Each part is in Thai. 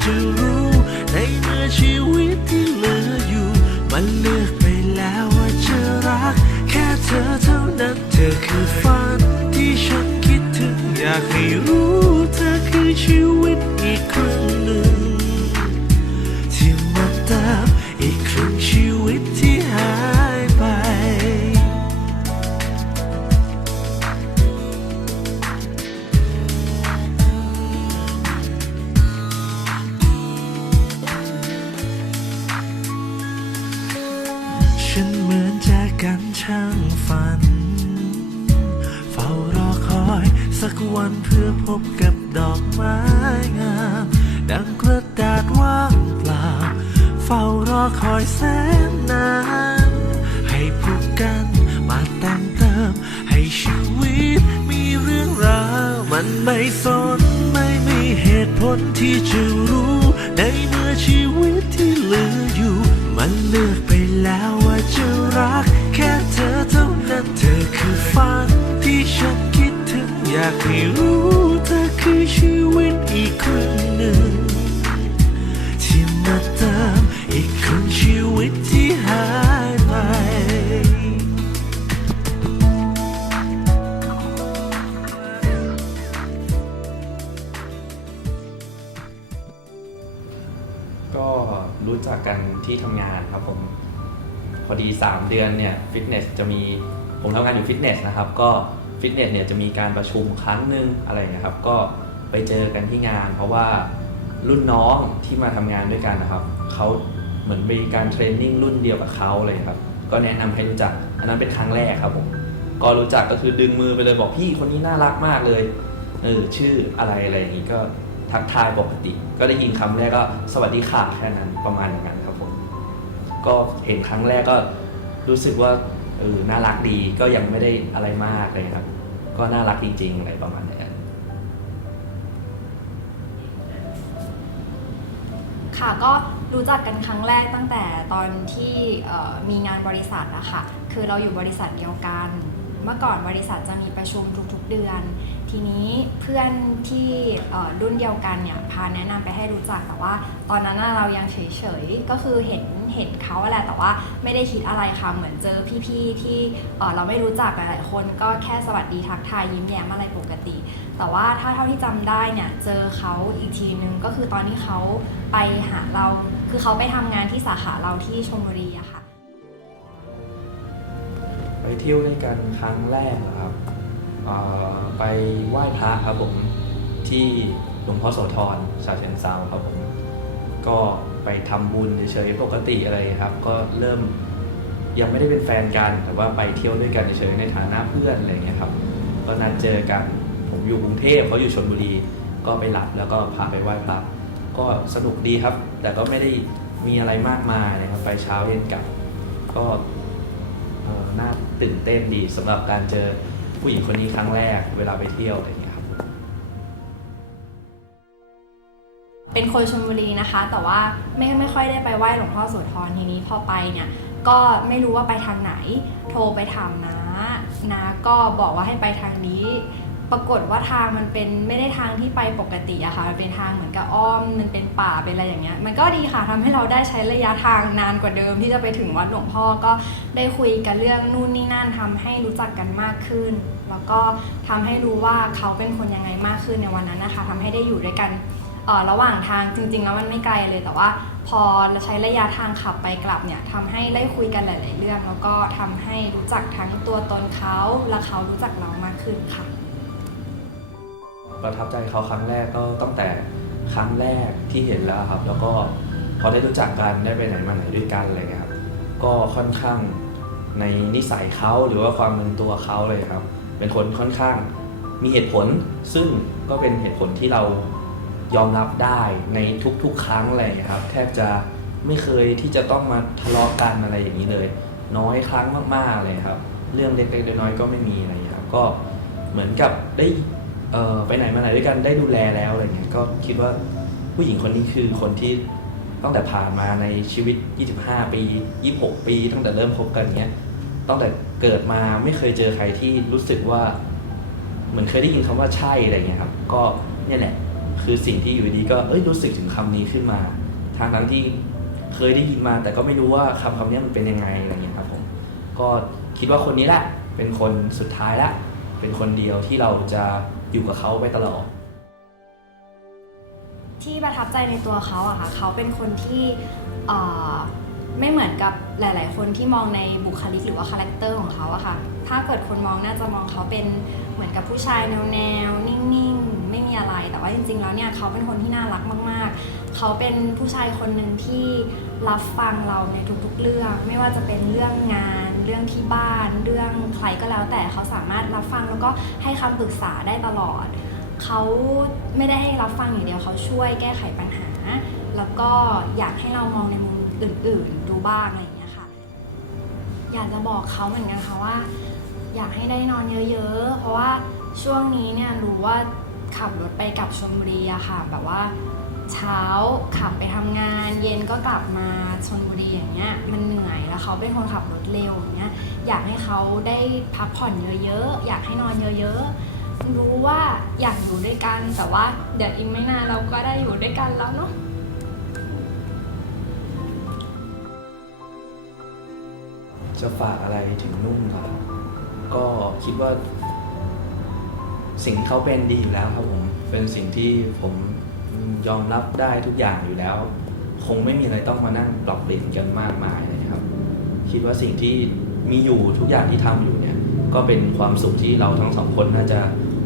ผล กวันเพื่อพบกับดอกไม้งาม ดังกระดาษว่างเปล่า เฝ้ารอคอยแสนนาน ให้พบกันมาแต่งเติม ให้ชีวิตมีเรื่องราว มันไม่สนไม่มีเหตุผลที่จะรู้ ในเมื่อชีวิตที่เหลืออยู่ มันเลือกไปแล้วว่าจะรักากให้รู้เธอคือชีวิตอีกครึ่งหนึ่ง ที่มาเติมอีกครึ่งชีวิตที่หายไป ก็รู้จักกันที่ทำงานครับผม พอดี 3 เดือนเนี่ยฟิตเนสจะมีผมทำงานอยู่ฟิตเนสนะครับก็ ฟิตเนสเนี่ยจะมีการประชุมครั้งหนึ่งอะไรอย่างเงี้ยครับ ก็ไปเจอกันที่งาน เพราะว่ารุ่นน้องที่มาทำงานด้วยกันนะครับเขาเหมือนมีการเทรนนิ่งรุ่นเดียวกับเขาเลยครับ ก็แนะนำให้รู้จัก อันนั้นเป็นครั้งแรกครับผม ก็รู้จักก็คือดึงมือไปเลยบอกพี่คนนี้น่ารักมากเลย เออชื่ออะไรอะไรอย่างนี้ก็ทักทายปกติ ก็ได้ยินคำแรกก็สวัสดีค่ะแค่นั้นประมาณอย่างนั้นครับผม ก็เห็นครั้งแรกก็รู้สึกว่า ออน่ารักดีก็ยังไม่ได้อะไรมากเลยครับ ก็น่ารักจริง ๆ อะไรประมาณนี้ค่ะก็รู้จักกันครั้งแรกตั้งแต่ตอนที่มีงานบริษัทอะค่ะคือเราอยู่บริษัทเดียวกัน เมื่อก่อนบริษัทจะมีประชุมทุกๆเดือน ทีนี้เพื่อนที่รุ่นเดียวกันเนี่ยพาแนะนำไปให้รู้จักแต่ว่า ตอนนั้นเรายังเฉยๆก็คือเห็นเห็นเขาแหละแต่ว่าไม่ได้คิดอะไรค่ะเหมือนเจอพี่ๆที่เราไม่รู้จักหลายคนก็แค่สวัสดีทักทายยิ้มแย้มอะไรปกติ แต่ว่าถ้าเท่าที่จำได้เนี่ยเจอเขาอีกทีนึงก็คือตอนที่เขาไปหาเราคือเขาไปทำงานที่สาขาเราที่ชลบุรีอะค่ะ เที่ยวด้วยกันครั้งแรกนะครับไปไหว้พระครับผมที่หลวงพ่อโสธรชาเชิงเซาครับผมก็ไปทำบุญเฉยๆปกติอะไรครับ ก็เริ่มยังไม่ได้เป็นแฟนกัน แต่ว่าไปเที่ยวด้วยกันเฉยๆในฐานะเพื่อนอะไรเงี้ยครับก็นัดเจอกันผมอยู่กรุงเทพเขาอยู่ชลบุรีก็ไปรับแล้วก็พาไปไหว้พระก็สนุกดีครับ แต่ก็ไม่ได้มีอะไรมากมายนะครับไปเช้าเย็นกลับก็ ตื่นเต้นดีสำหรับการเจอผู้หญิงคนนี้ครั้งแรกเวลาไปเที่ยวอะไรอย่างเงี้ยครับ เป็นคนชลบุรีนะคะ แต่ว่าไม่ไม่ค่อยได้ไปไหว้หลวงพ่อโสธรทีนี้พอไปเนี่ยก็ไม่รู้ว่าไปทางไหน โทรไปถามนะนะก็บอกว่าให้ไปทางนี้ ปรากฏว่าทางมันเป็นไม่ได้ทางที่ไปปกติอะค่ะมันเป็นทางเหมือนกับอ้อม มันเป็นป่าเป็นอะไรอย่างเงี้ย มันก็ดีค่ะทำให้เราได้ใช้ระยะทางนานกว่าเดิมที่จะไปถึงวัดหลวงพ่อก็ได้คุยกันเรื่องนู่นนี่นั่นทำให้รู้จักกันมากขึ้น แล้วก็ทำให้รู้ว่าเขาเป็นคนยังไงมากขึ้นในวันนั้นนะคะทำให้ได้อยู่ด้วยกันเออระหว่างทางจริง ๆ แล้วมันไม่ไกลเลยแต่ว่า พอใช้ระยะทางขับไปกลับเนี่ยทำให้ได้คุยกันหลาย ๆ เรื่อง แล้วก็ทำให้รู้จักทั้งตัวตนเขาและเขารู้จักเรามากขึ้นค่ะ ประทับใจเขาครั้งแรกก็ตั้งแต่ครั้งแรกที่เห็นแล้วครับ แล้วก็พอได้รู้จักกันได้ไปไหนมาไหนด้วยกันอะไรเงี้ยครับก็ค่อนข้างในนิสัยเขาหรือว่าความเป็นตัวเขาเลยครับ เป็นคนค่อนข้างมีเหตุผล ซึ่งก็เป็นเหตุผลที่เรายอมรับได้ในทุกๆ ครั้งอะไรเงี้ยครับ แทบจะไม่เคยที่จะต้องมาทะเลาะกันอะไรอย่างนี้เลย น้อยครั้งมากๆเลยครับ เรื่องเล็กๆน้อยๆก็ไม่มีอะไรอย่างนี้ครับก็เหมือนกับได้ เอ่อไปไหนมาไหนด้วยกันได้ดูแลแล้วอะไรเงี้ยก็คิดว่าผู้หญิงคนนี้คือคนที่ตั้งแต่ผ่านมาในชีวิต 25 ปี 26 ปี ตั้งแต่เริ่มคบกันเงี้ยตั้งแต่เกิดมาไม่เคยเจอใครที่รู้สึกว่า เหมือนเคยได้ยินคำว่าใช่อะไรเงี้ยครับ ก็เนี่ยแหละคือสิ่งที่อยู่ดีก็เอ้ยรู้สึกถึงคำนี้ขึ้นมาทางทั้งที่เคยได้ยินมา แต่ก็ไม่รู้ว่าคำคำนี้มันเป็นยังไงอะไรเงี้ยครับผมก็คิดว่าคนนี้แหละเป็นคนสุดท้ายละเป็นคนเดียวที่เราจะ อยู่กับเขาไปตลอด ที่ประทับใจในตัวเขาอะค่ะเขาเป็นคนที่เอ่อไม่เหมือนกับหลาย ๆ คนที่มองในบุคลิกหรือว่าคาแรคเตอร์ของเขาอะค่ะ ถ้าเกิดคนมองน่าจะมองเขาเป็นเหมือนกับผู้ชายแนวๆนิ่ง ๆ ไม่มีอะไร แต่ว่าจริง ๆ แล้วเนี่ยเขาเป็นคนที่น่ารักมาก ๆ เขาเป็นผู้ชายคนหนึ่งที่รับฟังเราในทุก ๆ เรื่อง ไม่ว่าจะเป็นเรื่องงาน เรื่องที่บ้าน เรื่องใครก็แล้วแต่เขาสามารถรับฟังแล้วก็ให้คำปรึกษาได้ตลอด เขาไม่ได้ให้รับฟังอย่างเดียวเขาช่วยแก้ไขปัญหา แล้วก็อยากให้เรามองในมุมอื่นๆ ดูบ้างอะไรอย่างเงี้ยค่ะ อยากจะบอกเขาเหมือนกันค่ะว่า อยากให้ได้นอนเยอะ ๆ เพราะว่าช่วงนี้เนี่ยรู้ว่าขับรถไปกับชลบุรีอะค่ะ แบบว่า เช้าขับไปทำงาน เย็นก็กลับมาชลบุรีอย่างเงี้ยมันเหนื่อยแล้วเขาเป็นคนขับรถเร็วอย่างเงี้ยอยากให้เขาได้พักผ่อนเยอะๆอยากให้นอนเยอะๆรู้ว่าอยากอยู่ด้วยกันแต่ว่าเดี๋ยวอีกไม่นานเราก็ได้อยู่ด้วยกันแล้วเนาะจะฝากอะไรถึงนุ่มครับ ก็คิดว่า สิ่งเขาเป็นดีอยู่แล้วครับผม เป็นสิ่งที่ผม ยอมรับได้ทุกอย่างอยู่แล้ว คงไม่มีอะไรต้องมานั่งปรับเปลี่ยนกันมากมายเลยครับ คิดว่าสิ่งที่มีอยู่ทุกอย่างที่ทำอยู่เนี่ยก็เป็นความสุขที่เราทั้งสองคนน่าจะ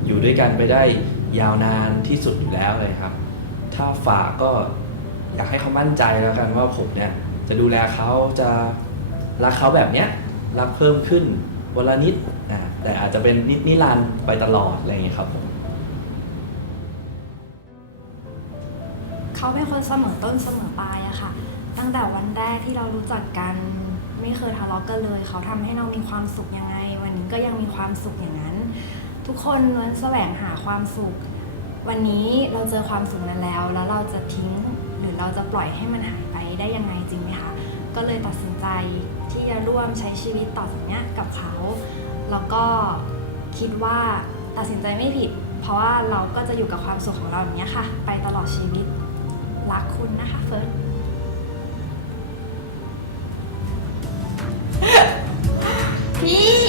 อยู่ด้วยกันไปได้ยาวนานที่สุดอยู่แล้วเลยครับ ถ้าฝากก็อยากให้เขามั่นใจแล้วกันว่าผมเนี่ยจะดูแลเขาจะรักเขาแบบเนี้ยรักเพิ่มขึ้นวันละนิดอ่าแต่อาจจะเป็นนิดนิรันไปตลอดอะไรอย่างเงี้ยครับผม เขาเป็นคนเสมอต้นเสมอปลายอะค่ะ ตั้งแต่วันแรกที่เรารู้จักกันไม่เคยทะเลาะกันเลย เขาทำให้เรามีความสุขยังไง วันนี้ก็ยังมีความสุขอย่างนั้น ทุกคนล้วนแสวงหาความสุข วันนี้เราเจอความสุขนั้นแล้ว แล้วเราจะทิ้งหรือเราจะปล่อยให้มันหายไปได้ยังไงจริงไหมคะก็เลยตัดสินใจที่จะร่วมใช้ชีวิตต่อจากนี้กับเขา แล้วก็คิดว่าตัดสินใจไม่ผิด เพราะว่าเราก็จะอยู่กับความสุขของเราอย่างนี้ค่ะ ไปตลอดชีวิต รักคุณนะคะเฟิร์สพี่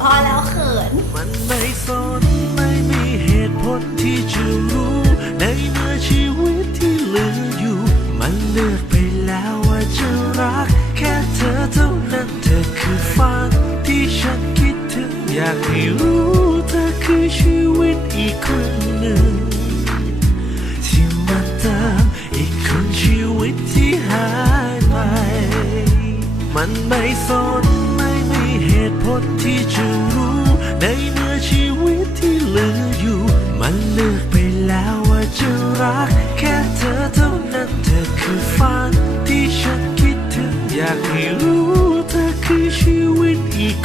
พอแล้วเขิน มันไม่สนไม่มีเหตุผลที่จะรู้ ในเมื่อชีวิตที่เหลืออยู่ มันเลือก มันไม่สนไม่มีเหตุผลที่จะรู้ ในเมื่อชีวิตที่เหลืออยู่ มันเลือกไปแล้วว่าจะรัก แค่เธอเท่านั้นเธอคือฝันที่ฉันคิดถึงอยากให้รู้เธอคือชีวิตอีก